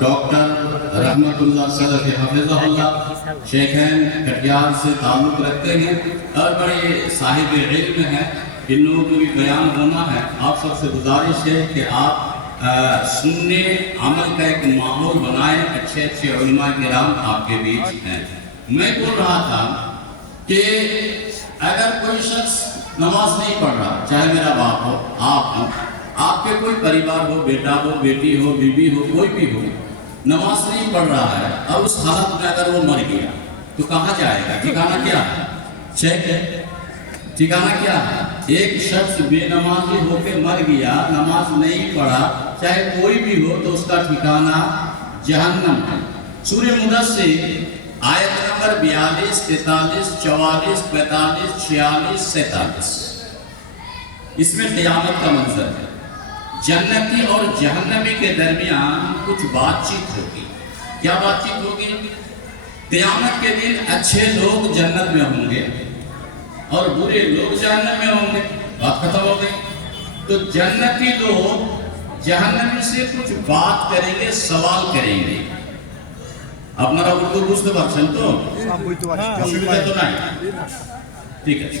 Doctor رحمت اللہ صدق حفظہ اللہ شیخین کٹیار سے تعلق رکھتے ہیں اور بڑے صاحب علم ہیں. ان لوگوں کو بھی بیان ہونا ہے. آپ سب سے گزارش ہے کہ آپ سننے عمل کا ایک ماحول بنائیں. اچھے اچھے علماء کرام آپ کے بیچ ہیں. میں بول رہا تھا کہ اگر کوئی شخص نماز نہیں پڑھ رہا، چاہے میرا باپ ہو، آپ ہو، آپ کے کوئی پریوار ہو، بیٹا ہو، بیٹی ہو، بیوی ہو، کوئی بھی ہو، نماز نہیں پڑھ رہا ہے اور اس حالت میں اگر وہ مر گیا تو کہاں جائے گا؟ ٹھکانہ کیا ہے؟ چیک ہے، ٹھکانہ کیا ہے؟ ایک شخص بے نمازی ہو کے مر گیا، نماز نہیں پڑھا، چاہے کوئی بھی ہو، تو اس کا ٹھکانہ جہنم ہے. سورہ مدثر آیت نمبر 42، 43، 44، 45، 46، 47 اس میں قیامت کا منظر ہے. جنتی اور جہنمی کے درمیان کچھ بات چیت ہوگی. کیا بات چیت ہوگی؟ قیامت کے دن اچھے لوگ جنت میں ہوں گے اور برے لوگ جہنم میں ہوں گے. بات ختم ہو گئی. تو جنتی لوگ جہنمی سے کچھ بات کریں گے، سوال کریں گے. আপনারা উর্দু বুঝতে পারছেন তো? অসুবিধা তো নাই? ঠিক আছে.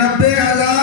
90,000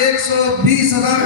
120,000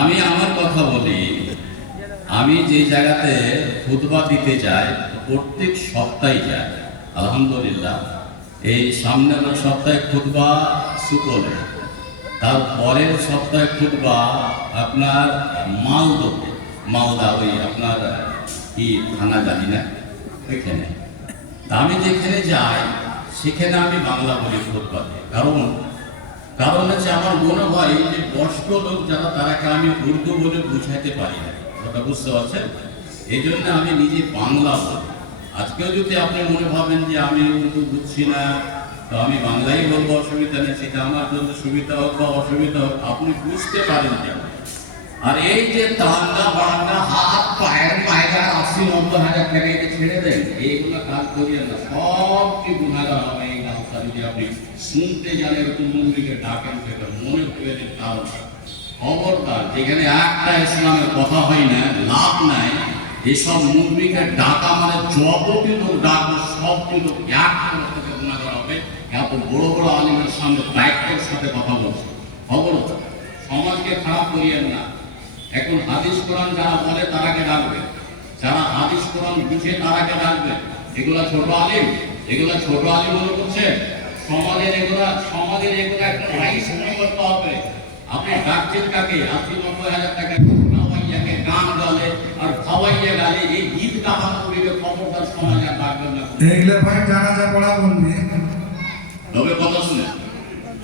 আমি আমার কথা বলি. আমি যে জায়গাতে খুতবা দিতে যাই প্রত্যেক সপ্তাহে যাই, আলহামদুলিল্লাহ. এই সামনের সপ্তাহে খুতবা সুকলে, তার পরের সপ্তাহে খুতবা আপনার মালদা ওই আপনার কি থানা জানি না ওইখানে. আমি যেখানে যাই সেখানে আমি বাংলা বলি খুতবাতে. কারণ হচ্ছে আমার মনে হয় যে বয়স্ক লোক যারা তারাকে আমি উর্দু বলে বুঝাইতে পারি না. কথা বুঝতে পারছেন? এই জন্য আমি নিজে বাংলা বলি. আজকেও যদি আপনি মনে ভাবেন যে আমি উর্দু বুঝছি না, তো আমি বাংলাই বলবো, অসুবিধা নেই. সেটা আমার জন্য সুবিধা হোক বা অসুবিধা হোক, আপনি বুঝতে পারেন কেন. আর এই যে তাঙ্গা বাঙ্গা হাত পায়ের পায়গার 80-90 হাজার টাকা এটা ছেড়ে দেন, এইগুলো কাজ করিয়েন না. সব কি গুণাগার হবে এই গাছটা যদি আপনি শুনতে জানেন. এরকম মুরব্বীকে ডাকেন, সেটা মনে করে দিন. কারণ খবরদার, যেখানে একটা ইসলামের কথা হয় না, লাভ নাই. এসব মুরব্বীকে ডাকা মানে যতটি লোক ডাকবে সবটি লোক এক থেকে গুণাগার হবে. এত বড় বড় আলিমের সামনে দায়িত্বের সাথে কথা বলছে. খবরদার, সমাজকে খারাপ করিয়েন না. এখন হাদিস কোরআন যারা বলে তারাকে ডাকবে, যারা হাদিস কোরআন বুঝে তারাকে ডাকবে. এগুলা ছোট আলিম, এগুলা ছোট আলিম মনে করছে. সমাজের এগুলা একটা রাইস করতে হবে. আপনি ডাকছেন কাকে? 80-90 হাজার টাকা খাওয়াইয়াকে গান গালে আর খাওয়াইয়া গালে এই গীত গান করিবে. খবরদার, সমাজে ডাকবেন না. এগুলো ভাই জানাজা পড়া বলবি. তবে কথা শুনে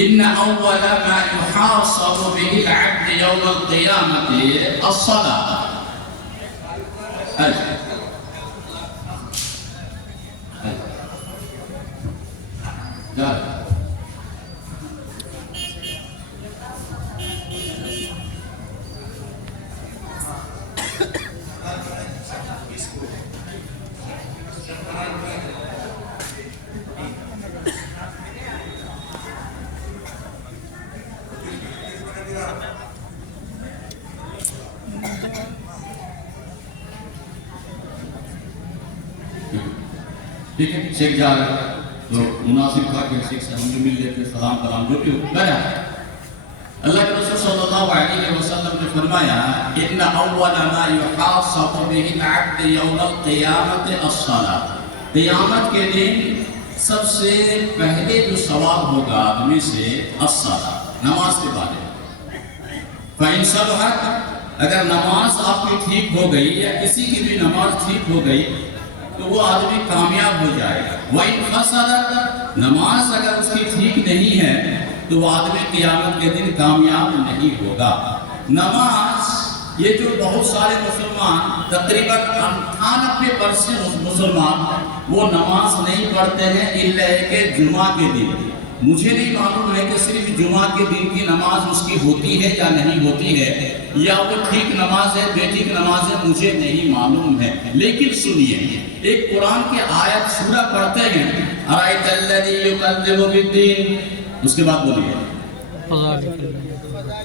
ان اول ما يحاسب به العبد يوم القيامة الصلاة. ٹھیک ہے، شیخ جا رہے تو مناسب تھا کہ شیخ سے ہم بھی مل لیتے، سلام کلام جو بھی ہو کرا. اللہ کے رسول صلی اللہ علیہ وسلم نے فرمایا ان اول ما يحاسب به العبد يوم القيامة الصلاة. قیامت کے دن سب سے پہلے جو سوال ہوگا آدمی سے الصلاة، نماز کے بارے میں. فإن صلحت، اگر نماز آپ کی ٹھیک ہو گئی یا کسی کی بھی نماز ٹھیک ہو گئی تو وہ آدمی کامیاب ہو جائے گا. وَإِنْ فَسَدَتْ، نماز اگر اس کی ٹھیک نہیں ہے تو وہ آدمی قیامت کے دن کامیاب نہیں ہوگا. نماز، یہ جو بہت سارے مسلمان تقریباً 98% مسلمان وہ نماز نہیں پڑھتے ہیں الا کہ جمعہ کے دن. مجھے نہیں معلوم ہے کہ صرف جمعہ کے دن کی نماز اس کی ہوتی ہے یا نہیں ہوتی ہے، یا وہ ٹھیک نماز ہے بے ٹھیک نماز ہے، مجھے نہیں معلوم ہے. لیکن سنیے، ایک قرآن کی آیت سورہ پڑھتے ہیں ارائیت الذی یکذب بالدین، اس کے بعد بولیے،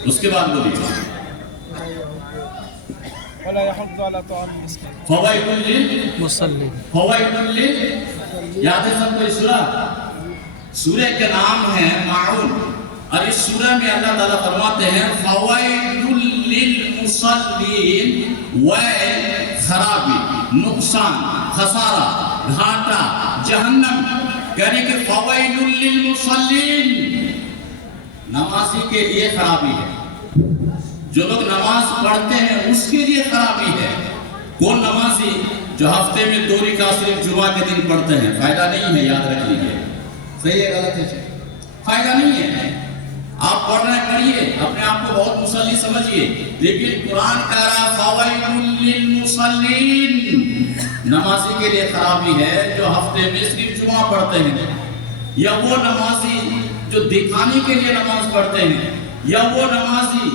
اس کے بعد بولیے ولا يحض على طعام المسكين فوائد للمصلين. فوائد لل، یاد ہے سب کو اس سورہ کا نام ہے ماعون، اور اس سورہ میں اللہ تعالیٰ فرماتے ہیں فوائد للمصلین، ویل خرابی، نقصان، خسارہ، گھاٹا، جہنم، یعنی کہ فوائد للمصلین، نمازی کے لیے خرابی ہے. جو لوگ نماز پڑھتے ہیں اس کے لیے خرابی ہے. کون نمازی؟ جو ہفتے میں 2 رکعت صرف جمعہ کے دن پڑھتے ہیں. فائدہ نہیں ہے، یاد رکھ لیجیے. صحیح ہے غلط ہے؟ فائدہ نہیں ہے. آپ پڑھ رہے پڑھیے، اپنے آپ کو بہت مصلی سمجھیے، لیکن قرآن کہہ رہا فوائد للمصلین، نمازی کے لیے خرابی ہے جو ہفتے میں صرف جمعہ پڑھتے ہیں، یا وہ نمازی جو دکھانے کے لیے نماز پڑھتے ہیں، یا وہ نمازی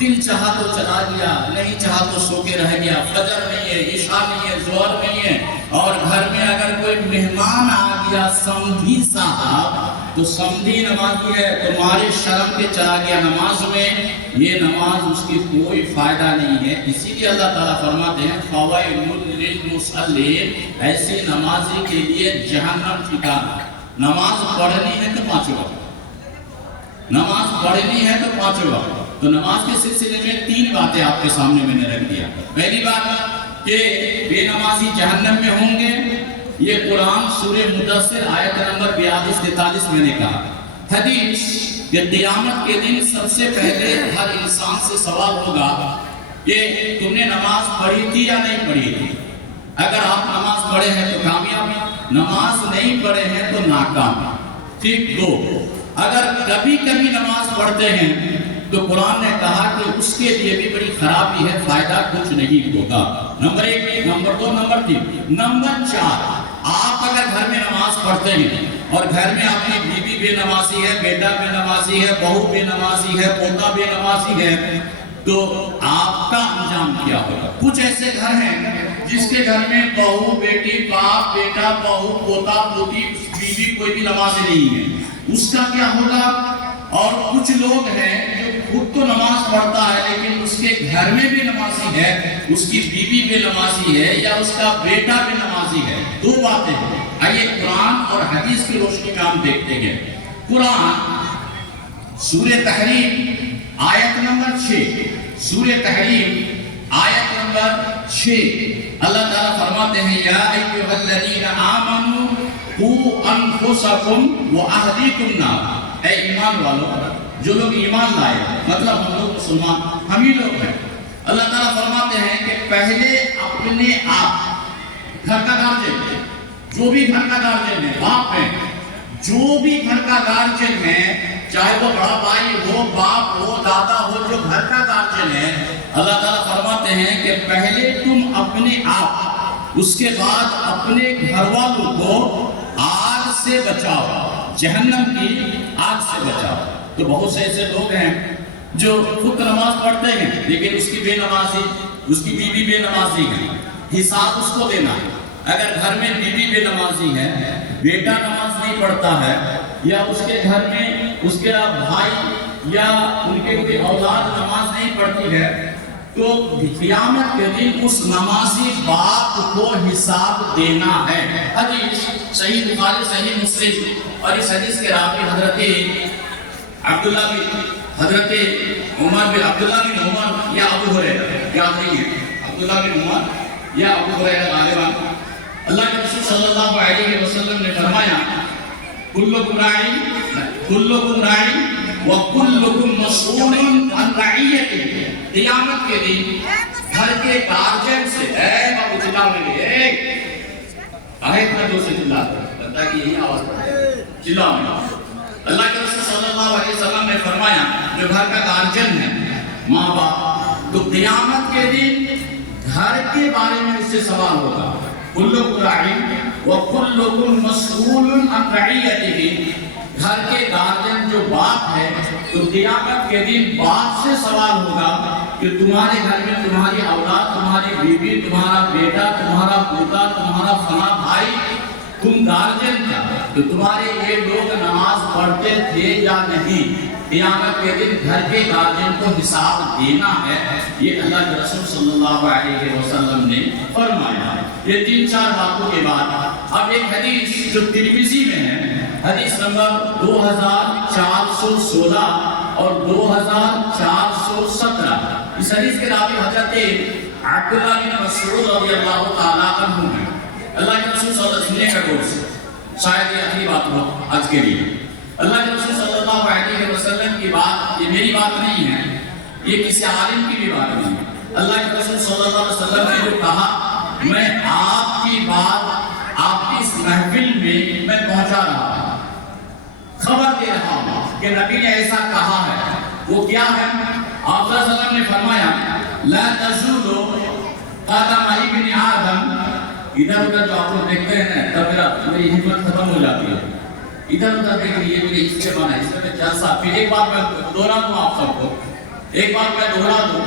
دل چاہا تو چلا گیا، نہیں چاہا تو سو کے رہ گیا. فجر نہیں ہے، عشاء نہیں ہے، ظہر نہیں ہے، اور گھر میں اگر کوئی مہمان آ گیا سمدھی صاحب تو سمدھی نمازی ہے تو مارے شرم کے چلا گیا نماز میں، یہ نماز اس کی کوئی فائدہ نہیں ہے. اسی لیے اللہ تعالیٰ فرماتے ہیں فوائد للمصلین، ایسی نمازی کے لیے جہنم ٹھکانہ. نماز پڑھنی ہے تو 5 وقت، نماز پڑھنی ہے تو 5 وقت. تو نماز کے سلسلے میں 3 باتیں آپ کے سامنے میں نے رکھ دیا. پہلی بات کہ بے نمازی جہنم میں ہوں گے، یہ قرآن سورہ مدثر آیت نمبر 42-43 میں نے کہا. حدیث کہ قیامت کے دن سب سے پہلے ہر انسان سے سوال ہوگا کہ تم نے نماز پڑھی تھی یا نہیں پڑھی تھی. اگر آپ نماز پڑھے ہیں تو کامیاب، نماز نہیں پڑھے ہیں تو ناکام. ٹھیک. 2، اگر کبھی کبھی نماز پڑھتے ہیں تو قرآن نے کہا کہ اس کے لیے بھی بڑی خرابی ہے، فائدہ کچھ نہیں ہوگا. Number 1، number 2، number 3. نمبر 4، آپ اگر گھر میں نماز پڑھتے ہیں اور گھر میں آپ کی بیوی بے نمازی ہے، بیٹا بے نمازی ہے، بہو بے نمازی ہے، پوتا بے نمازی ہے، تو آپ کا انجام کیا ہوگا؟ کچھ ایسے گھر ہیں جس کے گھر میں بہو، بیٹی، باپ، بیٹا، بہو، پوتا، پوتی، بیوی کوئی بھی نمازی نہیں ہے، اس کا کیا ہوگا؟ اور کچھ لوگ ہیں جو خود تو نماز پڑھتا ہے لیکن اس کے گھر میں بھی نمازی ہے، اس کی بیوی بھی نمازی ہے یا اس کا بیٹا بھی نمازی ہے. 2 باتیں ہیں. آئیے قرآن اور حدیث کی روشنی میں ہم دیکھتے ہیں. قرآن سورہ تحریم آیت نمبر 6، سورہ تحریم آیت نمبر 6، اللہ تعالیٰ فرماتے ہیں یا ایھا الذین آمنوا قوا انفسکم واہلیکم نارا. اے ایمان والو، جو لوگ ایمان لائے، مطلب ہم لوگ مسلمان، ہم ہی لوگ ہیں. اللہ تعالیٰ فرماتے ہیں کہ پہلے اپنے آپ، گھر کا گارجن، جو بھی گھر کا گارجن ہے، باپ ہے، جو بھی گھر کا گارجن ہے، چاہے وہ بڑا بھائی ہو، باپ ہو، دادا ہو، جو گھر کا گارجین ہے، اللہ تعالیٰ فرماتے ہیں کہ پہلے تم اپنے آپ، اس کے بعد اپنے گھر والوں کو آگ سے بچاؤ، جہنم کی آگ سے بچاؤ۔ تو بہت سے ایسے لوگ ہیں جو خود نماز پڑھتے ہیں لیکن اس کی بے نمازی، اس کی بیوی بے نمازی ہے، حساب اس کو دینا ہے۔ اگر گھر میں بیوی بے نمازی ہے، بیٹا نماز نہیں پڑھتا ہے، یا اس کے گھر میں اس کے بھائی یا ان کے کوئی اولاد نماز نہیں پڑھتی ہے، تو قیامت کے دن اس نمازی باپ کو حساب دینا ہے۔ حدیث صحیح بخاری، صحیح مسلم، اور اس حدیث کے راوی حضرت عبداللہ بن عمر یا ابو ہریرہ، یاد نہیں ہے، عبداللہ بن عمر یا ابو ہریرہ غالباً، اللہ کے رسول صلی اللہ علیہ وسلم نے فرمایا کلکم راعی وکلکم مسئول عن رعیتہ۔ قیامت کے دن گھر کے گارجین سے بابو چلا میں آیت میں دو سے چلا لگتا کہ یہی آواز پڑھے چلا میں۔ اللہ کے رسول صلی اللہ علیہ وسلم نے فرمایا جو گھر کا گارجین ہے، ماں باپ، تو قیامت کے دن گھر کے بارے میں اس سے سوال ہوگا۔ کلکم راعی وکلکم مسئول عن رعیتہ۔ گھر کے گارجین جو باپ ہے، تو قیامت کے دن باپ سے سوال ہوگا کہ تمہارے گھر میں تمہاری اولاد، تمہاری بیوی، تمہارا بیٹا، تمہارا پوتا، تمہارا فلاں بھائی، تم گارجین تھا، تو تمہارے یہ لوگ نماز پڑھتے تھے یا نہیں؟ قیامت کے دن گھر کے گارجین کو حساب دینا ہے۔ یہ اللہ کے رسول صلی اللہ علیہ وسلم نے فرمایا۔ یہ 3-4 باتوں کے بعد اب ایک حدیث جو ترمذی میں ہے، حدیث نمبر 2416 اور 2417، اس حدیث کے راوی حضرت عبداللہ بن مسعود رضی اللہ تعالیٰ عنہ ہیں۔ اللہ کے رسول صلی اللہ علیہ وسلم کا گوش سے شاید یہ آخری بات ہو آج کے لیے۔ اللہ کے رسول صلی اللہ علیہ وسلم کی بات یہ میری بات نہیں ہے، یہ کسی عالم کی بھی بات نہیں ہے۔ اللہ کے رسول صلی اللہ علیہ وسلم نے جو کہا، میں آپ کی بات آپ کی اس محفل میں پہنچا رہا ہوں، خبر دے رہا ہوں کہ نبی نے ایسا کہا ہے۔ وہ کیا ہے؟ آپ صلی اللہ علیہ وسلم نے فرمایا لا تزول قدم ابن آدم، ادھر ادھر جو آپ لوگ دیکھتے ہیں تب میری ہمت ختم ہو جاتی ہے، ادھر ادھر دیکھیے میرے اس سے بنا، اس میں جلسہ، پھر ایک بار میں دوہرا دوں آپ سب کو، ایک بار میں دوہرا دوں،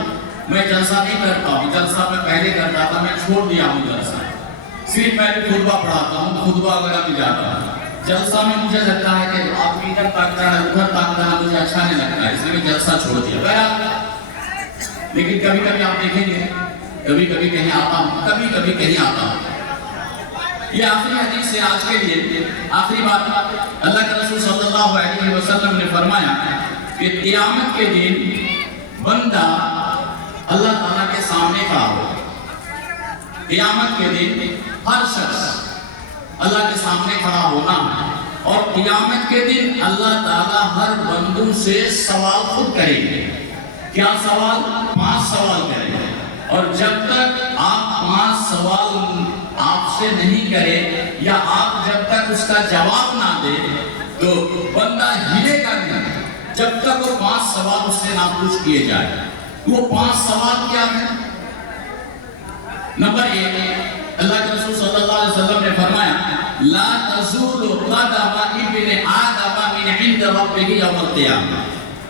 میں جلسہ نہیں کرتا ہوں، جلسہ میں پہلے کرتا تھا، میں چھوڑ دیا ہوں جلسہ، صرف میں خطبہ پڑھاتا ہوں، خطبہ وغیرہ میں جاتا ہوں۔ جلسہ میں مجھے لگتا ہے کہ آپ ادھر تاکتا ہے ادھر تاکتا ہے، مجھے اچھا نہیں لگتا ہے، اس لیے میں جلسہ چھوڑ دیا۔ لیکن کبھی کبھی آپ دیکھیں گے، کبھی کبھی کہیں آتا ہوں، کبھی کبھی کہیں آتا ہوں۔ یہ آخری حدیث ہے آج کے لیے، آخری بات، اللہ کے رسول صلی اللہ علیہ وسلم نے فرمایا کہ قیامت کے دن بندہ اللہ تعالیٰ کے سامنے کھڑا ہو۔ قیامت کے دن ہر شخص اللہ کے سامنے کھڑا ہونا ہے، اور قیامت کے دن اللہ تعالیٰ ہر بندوں سے سوال خود کریں گے۔ کیا سوال؟ 5 سوال کریں گے، اور جب تک آپ 5 سوال آپ سے نہیں کرے یا آپ جب تک اس کا جواب نہ دے تو بندہ ہلے گا نہیں جب تک وہ 5 سوال اس سے نہ پوچھ کیے جائے۔ وہ 5 سوال کیا ہیں؟ نمبر 1، اللہ کے رسول صلی اللہ علیہ وسلم نے فرمایا لا تزول قدم ابن آدم من عند ربه یوم القیامہ۔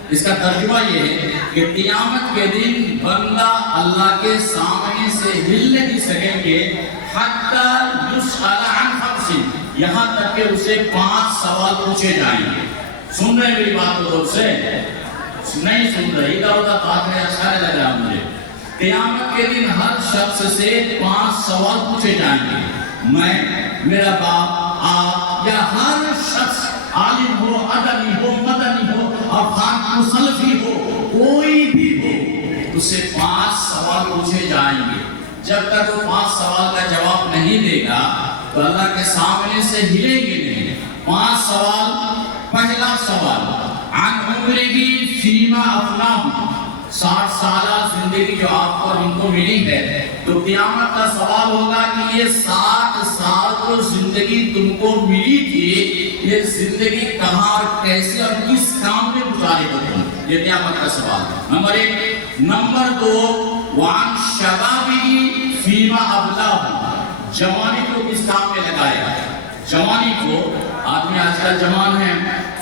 اس کا ترجمہ یہ ہے کہ قیامت کے دن بندہ اللہ کے سامنے سے ہل نہیں سکیں گے حتی یسأل عن 5، یہاں تک کہ اسے 5 سوال پوچھے جائیں گے۔ سن رہے میری بات کو دور سے؟ نہیں سن رہے، ادھر ادھر بات ہے، اچھا نہیں لگ رہا مجھے۔ قیامت کے دن ہر شخص سے 5 سوال پوچھے جائیں گے۔ میں، میرا باپ، آپ یا ہر شخص، عالم ہو، ادبی ہو، مدنی ہو، افغان مسلفی ہو، کوئی بھی ہو، اس سے 5 سوال پوچھے جائیں گے۔ جب تک وہ 5 سوال کا جواب نہیں دے گا تو اللہ کے سامنے سے ہلیں گے نہیں۔ 5 سوال۔ پہلا سوال عن عمرہ فیما افناہ، 60 سالہ زندگی جو آپ کو ہم کو ملی ہے، تو قیامت کا سوال ہوگا کہ یہ 60 سال جو زندگی تم کو ملی تھی، یہ زندگی کہاں اور کیسے اور کس کام یہ قیامت کا سوال ہے۔ نمبر 1۔ نمبر 2، وعن شبابی فیما ابلاہ، جوانی کو کس کام میں لگایا؟ جوانی کو، آدمی آج کل جوان ہے،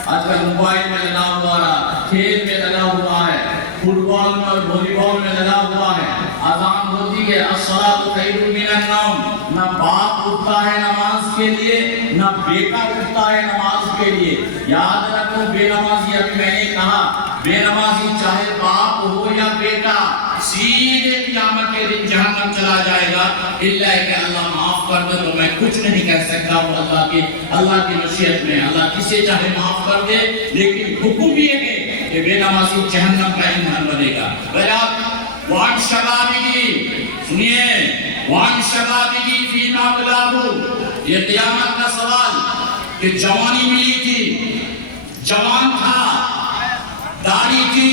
آج کل موبائل میں لگا ہوا ہے، کھیل میں لگا ہوا ہے، فٹ بال میں اور والی بال میں لگا ہوا ہے۔ اذان ہوتی ہے الصلاۃ خیر من النوم، نہ باپ اٹھتا ہے نماز کے لیے، نہ بیٹا اٹھتا ہے نماز کے لیے۔ یاد رکھو بے نمازی، ابھی میں نے کہا بے نمازی چاہے باپ ہو یا بیٹا، سیدھے قیامت کے دن جہنم چلا جائے گا، الا کہ اللہ معاف کر دے تو میں کچھ نہیں کہہ سکتا۔ وہ اللہ کی مشیت میں، اللہ کسے چاہے معاف کر دے، لیکن حکم یہ ہے کہ بے نمازی جہنم کا ایندھن بنے گا۔ وعن شبابی، سنیے، وعن شبابی فیما بلاغو، یہ قیامت کا سوال کہ جوانی ملی تھی، جوان تھا، داڑھی تھی،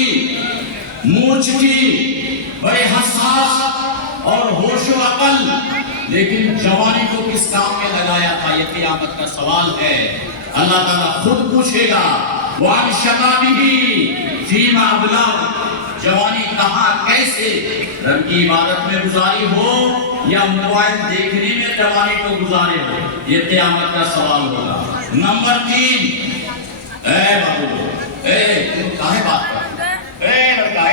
مونچھ تھی، بڑے حساس اور ہوش و عقل، لیکن جوانی کو کس کام میں لگایا تھا؟ یہ قیامت کا سوال ہے۔ اللہ تعالیٰ خود پوچھے گا وعن شبابہ فیما ابلاغ، جوانی کہاں کیسے، رب کی عبادت میں گزاری ہو یا موبائل دیکھنے میں جوانی کو گزارے ہو، یہ قیامت کا سوال ہوگا۔ نمبر 3، اے بابو، تم کاہے بات کر، لڑکا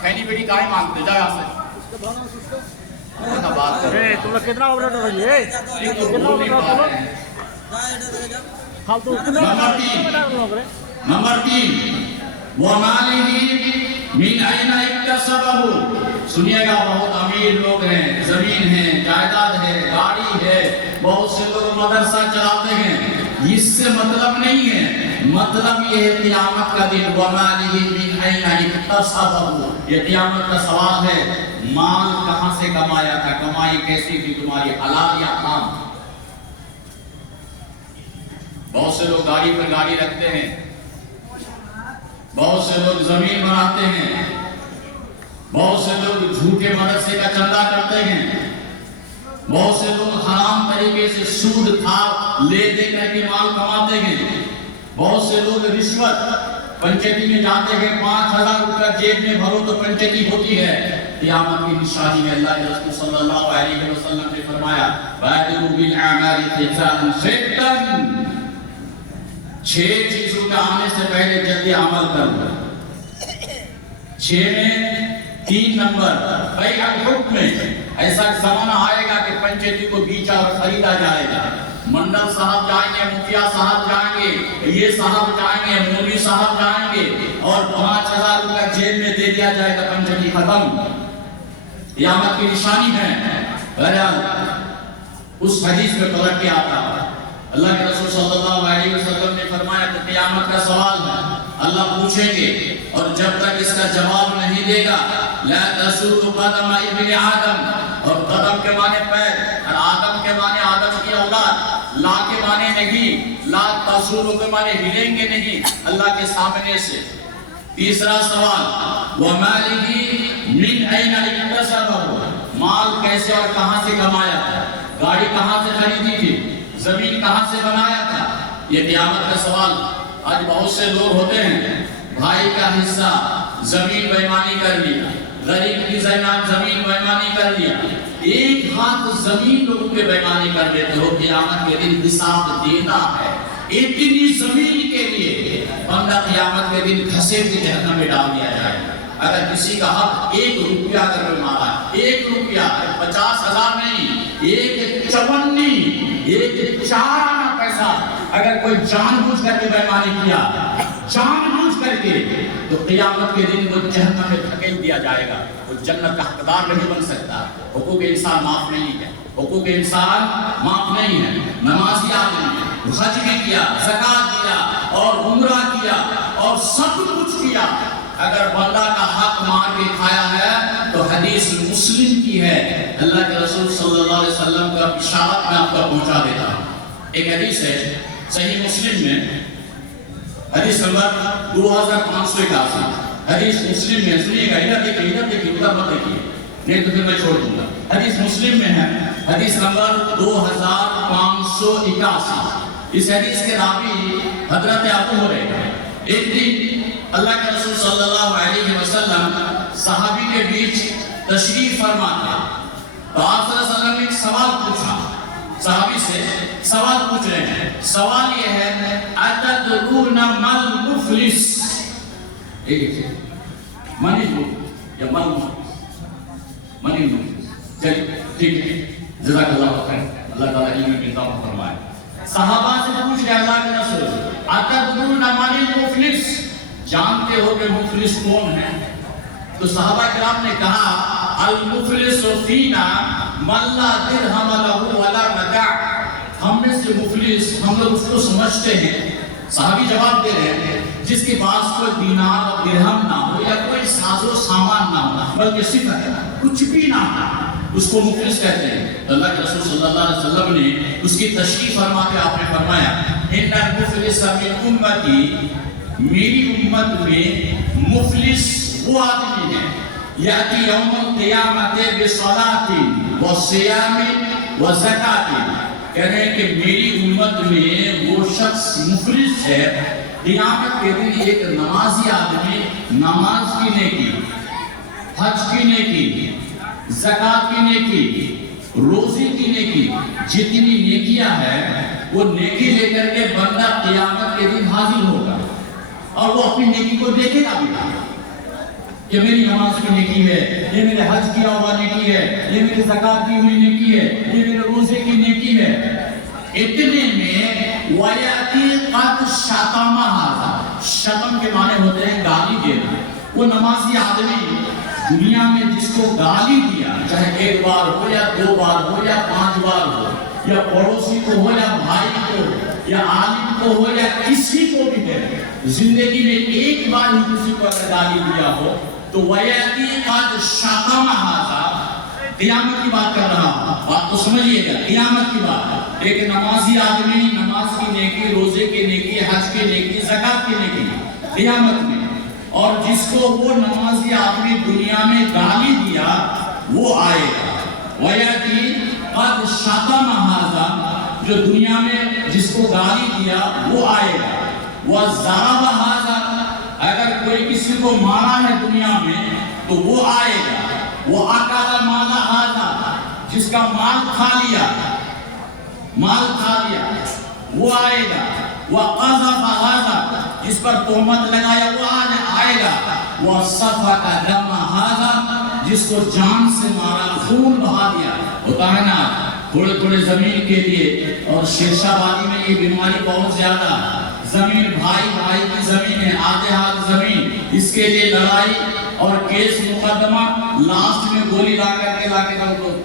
کھینی بیٹی کاہے مانگتے، جا یہاں سے بات کر۔ تم لوگ کتنا اوور ہو رہی ہے؟ نمبر 3، وَمَالِهِ مِنْ أَيْنَ اكْتَسَبَهُ، سنیے گا بہت امیر لوگ ہیں، زمین ہے، جائیداد ہے، گاڑی ہے، بہت سے لوگ مدرسہ چلاتے ہیں، اس سے مطلب نہیں ہے، مطلب یہ ہے قیامت کا دن وَمَالِهِ مِنْ أَيْنَ اكْتَسَبَهُ، یہ قیامت کا سوال ہے، مال کہاں سے کمایا تھا، کمائی کیسی تھی تمہاری، حلال یا حرام؟ بہت سے لوگ گاڑی پر گاڑی رکھتے ہیں، بہت سے لوگ زمین بناتے ہیں، بہت سے لوگ جھوٹے مدرسے کا چندہ کرتے ہیں، بہت سے لوگ حرام طریقے سے سود کھا لے دے کر کے مال کماتے ہیں، بہت سے لوگ رشوت، پنچیتی میں جاتے ہیں 5000 روپیہ جیب میں بھرو تو پنچیتی ہوتی ہے۔ قیامت کی نشانی میں اللہ کے رسول صلی اللہ علیہ وسلم نے فرمایا بادروا بالاعمال فتنة ستا، 6 چیزوں کا آنے سے پہلے جلدی عمل کرو۔ 6 میں 3 نمبر بیع الحکم، ایسا زمانہ آئے گا کہ پنچیتی کو بیچا اور خریدا جائے گا، منڈل صاحب جائیں گے، مکھیا صاحب جائیں گے، یہ صاحب جائیں گے، مولوی صاحب جائیں گے، اور 5000 روپیہ جیب میں دے دیا جائے گا، پنچیتی ختم۔ قیامت کی نشانی ہے۔ بہرحال اس حدیث میں پلٹ کے آتا ہے، اللہ کے رسول صلی اللہ علیہ وسلم نے فرمایا کہ قیامت کا سوال ہے، اللہ پوچھیں گے، اور جب تک اس کا جواب نہیں دے گا لا تسوق قدم ابن آدم، اور قدم کے معنی پیر، اور آدم کے معنی آدم کی اولاد، لا کے معنی نہیں، لا تسوق کے معنی ہلیں گے نہیں اللہ کے سامنے سے۔ تیسرا سوال وَمَالِهِ مِنْ أَيْنَ اكْتَسَبَهُ، مال کیسے اور کہاں سے کمایا تھا، گاڑی کہاں سے خریدی تھی، زمین کہاں سے بنایا تھا، یہ قیامت کا سوال۔ آج بہت سے لوگ ہوتے ہیں، بھائی کا حصہ زمین بےمانی کر لیا، غریب کی زمین بےمانی کر لیا، ایک ہاتھ زمین لوگوں کے بےمانی کر دیتے ہو، قیامت کے دن حساب دینا ہے۔ اتنی زمین کے لیے بندہ قیامت کے دن گھسیٹ کے جہنم میں ڈال دیا جائے گا۔ اگر کسی کا حق 1 روپیہ اگر کوئی مارا ہے، 1 روپیہ 50,000 نہیں، 1 54، 1 4 آنا پیسہ اگر کوئی جان بوجھ کر کے بےمانی کیا، جان بوجھ کر کے، تو قیامت کے دن وہ جہنم میں دھکیل دیا جائے گا، وہ جنت کا حقدار نہیں بن سکتا۔ حقوق انسان معاف نہیں ہے، حقوق انسان معاف نہیں ہے۔ نمازی آدمی حج بھی کیا، زکات دیا اور عمرہ کیا اور سب کچھ کیا، اگر بندہ کا حق مار کے کھایا ہے تو حدیث مسلم کی ہے، اللہ کے رسول صلی اللہ علیہ وسلم کا بشارت میں آپ کو پہنچا دیتا ہوں۔ ایک حدیث ہے صحیح مسلم میں، حدیث نمبر 2581، حدیث مسلم میں، سنیے گا، ادھر دیکھیے، ادھر مت دیکھیے، نہیں تو پھر میں چھوڑ دوں گا۔ حدیث مسلم میں ہے، حدیث نمبر 2581۔ اس حدیث کے راوی حضرت ابو ہریرہ، ایک دن اللہ کے رسول صلی اللہ علیہ وسلم صحابی کے بیچ تشریف فرما تھے، تو آپ صلی اللہ علیہ وسلم نے ایک سوال پوچھا، صحابی سے سوال پوچھ رہے ہیں، سوال یہ ہے اتدرون مل مفلس، منی مفلس یا مل مفلس، منی مفلس، چلیے ٹھیک ہے، جزاک اللہ خیر، اللہ تعالیٰ علم میں انتظام فرمائے۔ صحابہ سے پوچھ رہے اللہ کے رسول اتدرون من المفلس، جانتے ہو کہ مفلس کون ہے؟ تو صحابہ کرام نے کہا المفلس فینا من لا درہم لہ ولا متاع، ہم میں سے مفلس ہم لوگ اس کو سمجھتے ہیں، صحابی جواب دے رہے ہیں جس کے پاس کوئی دینار اور درہم نہ ہو یا کوئی ساز و سامان نہ ہو بلکہ صفت کچھ بھی نہ ہو، اس کو مفلس کہتے ہیں۔ تو اللہ کے رسول صلی اللہ علیہ وسلم نے اس کی تشریح فرماتے آپ نے فرمایا ان المفلس من امتی، میری امت میں مفلس وہ آدمی ہے یاتی یوم القیامت بصلاۃ وصیام وزکات، کہہ رہے ہیں کہ میری امت میں وہ شخص مفلس ہے قیامت کے دن ایک نمازی آدمی نماز کی نیکی، حج کی نیکی، زکات کی نیکی، روزی کی نیکی، جتنی نیکیاں ہیں وہ نیکی لے کر کے بندہ قیامت کے دن حاضر ہوگا اور وہ اپنی نیکی کو دیکھے گا بھی کہ میری نماز کی نیکی ہے، یہ میرے حج کیا ہوا نیکی ہے، یہ میری زکات کی ہوئی نیکی ہے، یہ میرے روزے کی نیکی ہے۔ اتنے میں وَيَأْتِي قَدْ شَتَمَ هَذَا، شتم کے معنی ہوتے ہیں گالی دینا، وہ نمازی آدمی دنیا میں جس کو گالی دیا، چاہے ایک بار ہو یا دو بار ہو یا 5 بار ہو، یا پڑوسی کو ہو یا بھائی کو یا عالم کو ہو یا کسی کو بھی ہے، زندگی میں ایک بار ہی کسی کو اگر گالی دیا ہو تو وَيَأْتِي قَدْ شَتَمَ هَذَا، قیامت کی بات کر رہا ہوں، بات تو سمجھئے گا، قیامت کی بات، ایک نمازی آدمی نماز کی نیکی، روزے کی نیکی، حج کی نیکی، زکات کی نیکی قیامت میں، اور جس کو وہ نمازی آدمی دنیا میں گالی دیا وہ آئے گا، وَيَأْتِي قَدْ شَتَمَ هَذَا، جو دنیا میں جس کو گالی دیا وہ آئے گا، وَضَرَبَ هَذَا، اگر کوئی کسی کو مارا ہے دنیا میں تو وہ آئے گا، وَأَكَلَ مَالَ هَذَا، جس کا مال کھا لیا وہ آئے گا، وَقَذَفَ هَذَا، جس پر تہمت لگایا وہ آئے گا، وَصَفَكَ دَمَ هَذَا، جس کو جان سے مارا خون بہا دیا۔ ہوتا ہے نا تھوڑے تھوڑے زمین کے لیے، اور شیرشاہ وادی میں یہ بیماری بہت زیادہ، زمین بھائی بھائی کی زمین ہے، آدھے ہاتھ زمین، اس کے لیے لڑائی اور کیس مقدمہ، لاسٹ میں گولی لا کر کے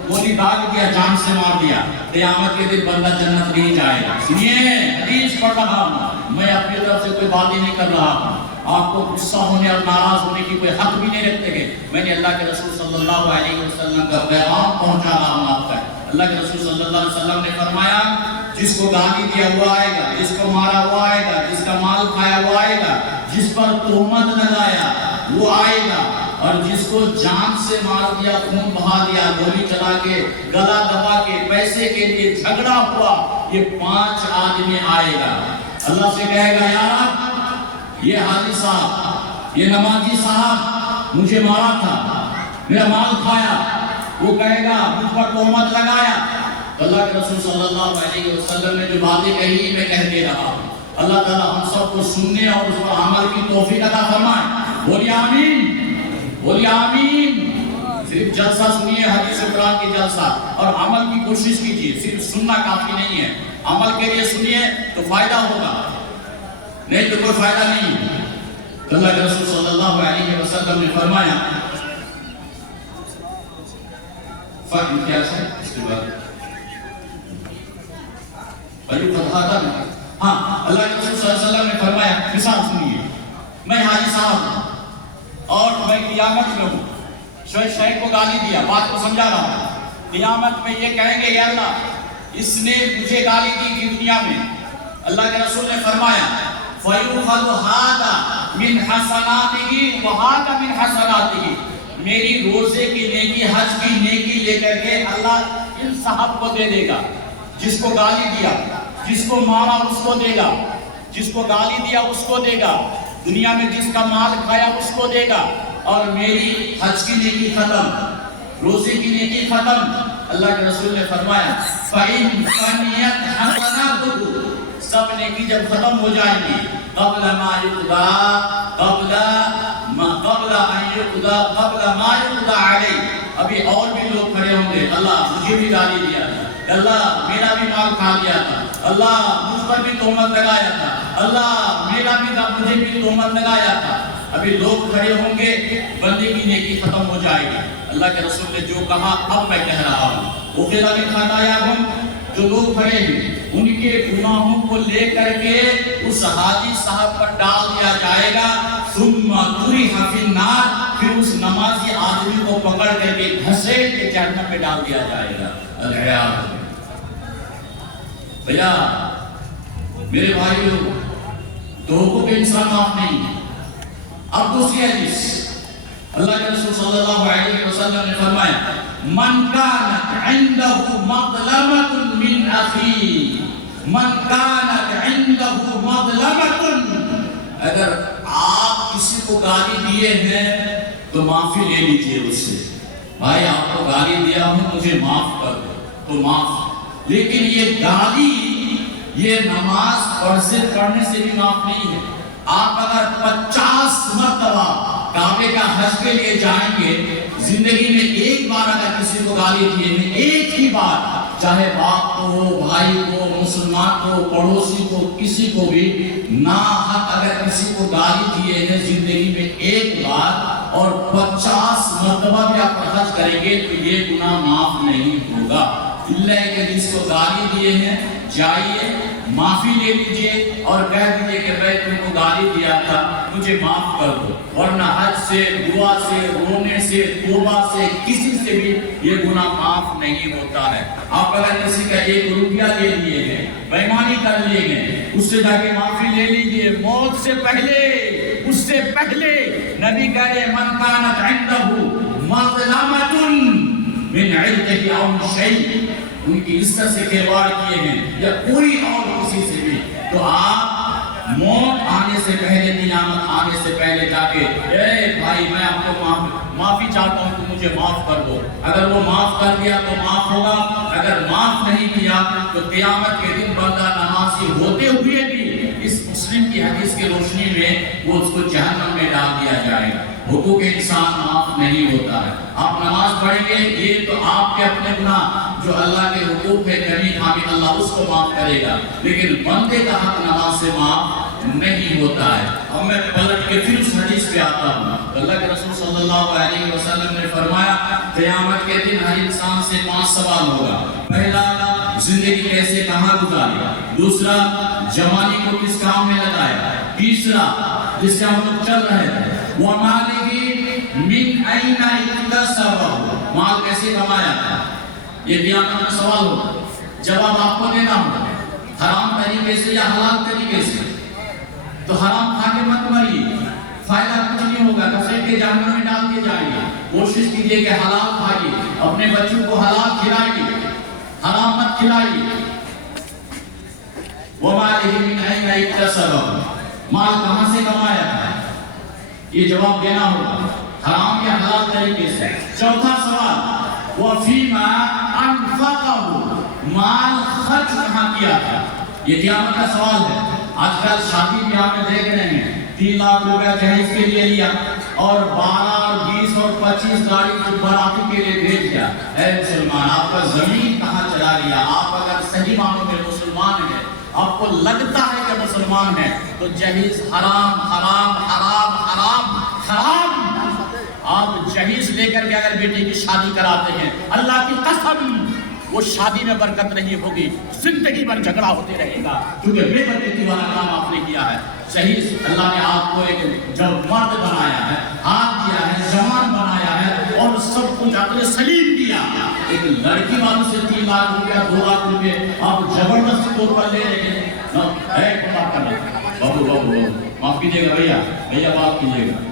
گولی داغ دیا، جان سے مار دیا، قیامت کے دن بندہ جنت نہیں جائے گا۔ سنیے حدیث پڑھ رہا ہوں میں، اپنی طرف سے کوئی بات ہی نہیں کر رہا ہوں، آپ کو غصہ ہونے اور ناراض ہونے کی کوئی حق بھی نہیں رکھتے کہ میں نے اللہ کے رسول صلی اللہ علیہ وسلم کا پیغام پہنچا رہا ہوں آپ تک۔ اللہ کے رسول صلی اللہ علیہ وسلم نے فرمایا جس کو گالی دیا وہ آئے گا، جس کو مارا وہ آئے گا، جس کا مال کھایا وہ آئے گا، جس پر تہمت لگایا وہ آئے گا، اور جس کو جان سے مار دیا، خون بہا دیا، گولی چلا کے، گلا دبا کے، پیسے کے لیے جھگڑا ہوا، یہ 5 آدمی آئے گا۔ اللہ سے کہے گا یار یہ حاجی صاحب، یہ نمازی صاحب مجھے مارا تھا، میرا مال کھایا، وہ کہے گا مجھ پر تہمت لگایا۔ اللہ کے رسول صلی اللہ علیہ وسلم نے جو باتیں کہی میں کہہ دے رہا ہوں، اللہ تعالیٰ ہم سب کو سننے اور اس پر عمل کی توفیق عطا فرمائے، بولیے آمین، بولیے آمین۔ صرف جلسہ سنیے، حدیث قرآن کی جلسہ، اور عمل کی کوشش کیجیے، صرف سننا کافی نہیں ہے، عمل کے لیے سنیے تو فائدہ ہوگا، نہیں تو کوئی فائدہ نہیں۔ اللہ کے رسول صلی اللہ علیہ وسلم نے فرمایا فرق کیا ہے اس کے بعد ہاں، اللہ کے رسول صلی اللہ علیہ وسلم نے فرمایا، مثال سنیے، میں حاجی صاحب ہوں اور میں قیامت میں ہوں، شیخ کو گالی دیا، بات کو سمجھا رہا ہوں، قیامت میں یہ کہیں گے یا اللہ اس نے مجھے گالی دی تھی دنیا میں، اللہ کے رسول نے فرمایا فَيُخَذُ هَذَا مِنْ حَسَنَاتِهِ وَهَذَا مِنْ حَسَنَاتِهِ، میری روزے کی نیکی، حج کی نیکی لے کر کے اللہ ان صاحب کو دے دے گا، جس کو گالی دیا، جس کو مارا اس کو دے گا، جس کو گالی دیا اس کو دے گا، دنیا میں جس کا مال کھایا اس کو دے گا، اور میری حج کی نیکی ختم، روزے کی نیکی ختم۔ اللہ کے رسول نے فرمایا فَإِن فَنِيَتْ حَسَنَاتُهُ، سب نیکی جب ختم ہو جائیں گی، قبل ما یقضا علیہ، ابھی اور بھی لوگ کھڑے ہوں گے، اللہ مجھے بھی گالی دیا تھا، اللہ میرا بھی مال کھا لیا تھا، اللہ مجھ پر بھی تہمت لگایا تھا، اللہ مجھے بھی تہمت لگایا تھا۔ ابھی لوگ کھڑے ہوں گے، بندے کی نیکی ختم ہو جائے گی۔ اللہ کے رسول نے جو کہا اب میں کہہ رہا ہوں، اُخِذَ مِنْ خَطَايَاهُمْ، جو لوگ کھڑے ہیں ان کے گناہوں کو لے کر کے اس حاجی صاحب پر ڈال دیا جائے گا، ثُمَّ طُرِحَ فِي النَّارِ، پھر اس نمازی آدمی کو پکڑ کر کے گھسیٹ کے جہنم میں ڈال دیا جائے گا۔ العیاذ بھیا میرے بھائیوں، دھوکوں کے انسان معاف نہیں ہے۔ اب دوسری حدیث، اللہ کے رسول صلی اللہ علیہ وسلم نے فرمایا من كانت عنده مظلمة من أخيه، من كانت عنده مظلمة، اگر آپ کسی کو گالی دیے ہیں تو معافی لے لیجئے اس سے، بھائی آپ کو گالی دیا ہوں مجھے معاف کر دو تو معاف، لیکن یہ گالی یہ نماز پڑھنے سے بھی معاف نہیں ہے۔ آپ اگر 50 مرتبہ کعبے کا حج کے لیے جائیں گے، زندگی میں ایک بار اگر کسی کو گالی دیے ہیں، ایک ہی بار، چاہے باپ کو، بھائی کو، مسلمان کو، پڑوسی کو، کسی کو بھی ناحق اگر کسی کو گالی دیے ہیں زندگی میں ایک بار اور 50 مرتبہ بھی آپ حج کریں گے تو یہ گناہ معاف نہیں ہوگا۔ اللہ کہ جس کو گالی دیے ہیں جائیے معافی لے لیجئے اور کہہ دیجئے کہ میں تم کو گالی دیا تھا مجھے معاف کر دو، ورنہ حج سے، دعا سے، رونے سے، توبہ سے کسی سے بھی یہ گناہ معاف نہیں ہوتا ہے۔ آپ اگر کسی کا 1 روپیہ لے لیے ہیں، بےایمانی کر لیے ہیں، اس سے جا کے معافی لے لیجئے، موت سے پہلے، اس سے پہلے نبی کہہ رہے من کانت عنده مظلمۃ من عرضه او شیء، ان کی عزت سے کھلواڑ کیے ہیں یا کوئی اور کسی سے بھی، تو آپ موت آنے سے پہلے، قیامت آنے سے پہلے جا کے اے بھائی میں آپ کو معافی چاہتا ہوں تو مجھے معاف کر دو۔ اگر وہ معاف کر دیا تو معاف ہوگا، اگر معاف نہیں کیا تو قیامت کے دن بندہ نمازی ہوتے ہوئے بھی اس مسلم کی حدیث کی روشنی میں وہ اس کو جہنم میں ڈال دیا جائے گا۔ حقوق انسان معاف نہیں ہوتا ہے۔ آپ نماز پڑھیں گے یہ تو آپ کے اپنے گناہ جو اللہ کے حقوق ہے کمی خامی اللہ اس کو معاف کرے گا، لیکن بندے کا حق نماز سے معاف نہیں ہوتا ہے۔ اب میں پلٹ کے پھر اس حدیث پہ آتا ہوں۔ اللہ کے رسول صلی اللہ علیہ وسلم نے فرمایا قیامت کے دن ہر انسان سے 5 سوال ہوگا۔ پہلا زندگی کیسے کہاں گزاری، دوسرا جوانی کو کس کام میں لگایا، تیسرا جس سے ہم لوگ چل رہے تھے وَمَالِهِ مِنْ أَيْنَ اكْتَسَبَهُ، مال کیسے کمایا تھا، یہ قیامت میں سوال ہوگا، جواب آپ کو دینا ہوگا، حرام طریقے سے یا حلال طریقے سے۔ تو حرام کھا کے مت مریے، فائدہ کچھ نہیں ہوگا، کسے کے جہنم میں ڈال کے جائیں گے۔ کوشش کیجئے کہ حلال کھائیے، اپنے بچوں کو حلال کھلائیے، حرام مت کھلائیے۔ وَمَالِهِ مِنْ أَيْنَ اكْتَسَبَهُ، مال کہاں سے کمایا تھا، یہ جواب دینا ہوگا، حرام یا حلال طریقے سے۔ چوتھا سوال وَفِيمَا أَنْفَقَهُ، مال خرچ کہاں کیا تھا، یہ قیامت کا سوال ہے۔ آج کل شادی بیاہ میں دیکھ رہے ہیں 3 لاکھ روپیہ جہیز کے لیے لیا اور 12 اور 20 اور 25 گاڑی باراتی کے لیے بھیج دیا۔ اے مسلمان، آپ کا زمین کہاں چلا لیا؟ آپ اگر صحیح معنوں میں مسلمان ہیں، آپ کو لگتا ہے کہ مسلمان ہے تو جہیز حرام حرام حرام حرام حرام۔ آپ جہیز لے کر کے اگر بیٹی کی شادی کراتے ہیں، اللہ کی قسم وہ شادی میں برکت نہیں ہوگی، زندگی بھر جھگڑا ہوتے رہے گا، کیونکہ بے برکتی والا کام آپ نے کیا ہے۔ جہیز اللہ نے آپ کو ایک جب مرد بنایا ہے، ہاتھ دیا ہے، جوان بنایا ہے اور سب کچھ عقل سلیم دیا۔ ایک لڑکی والوں سے 3 لاکھ روپیہ 2 لاکھ روپے آپ زبردستی طور پر لے رہے ہیں۔ معاف کرنا بابو بابو معاف کیجیے گا بھیا، بھیا معاف کیجیے گا۔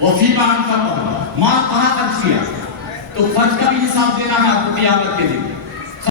وَفِيمَا أَنْفَقَهُ، مال کہاں خرچ کیا؟ تو تو فرض کا بھی حساب دینا ہے آپ کو قیامت کے دن.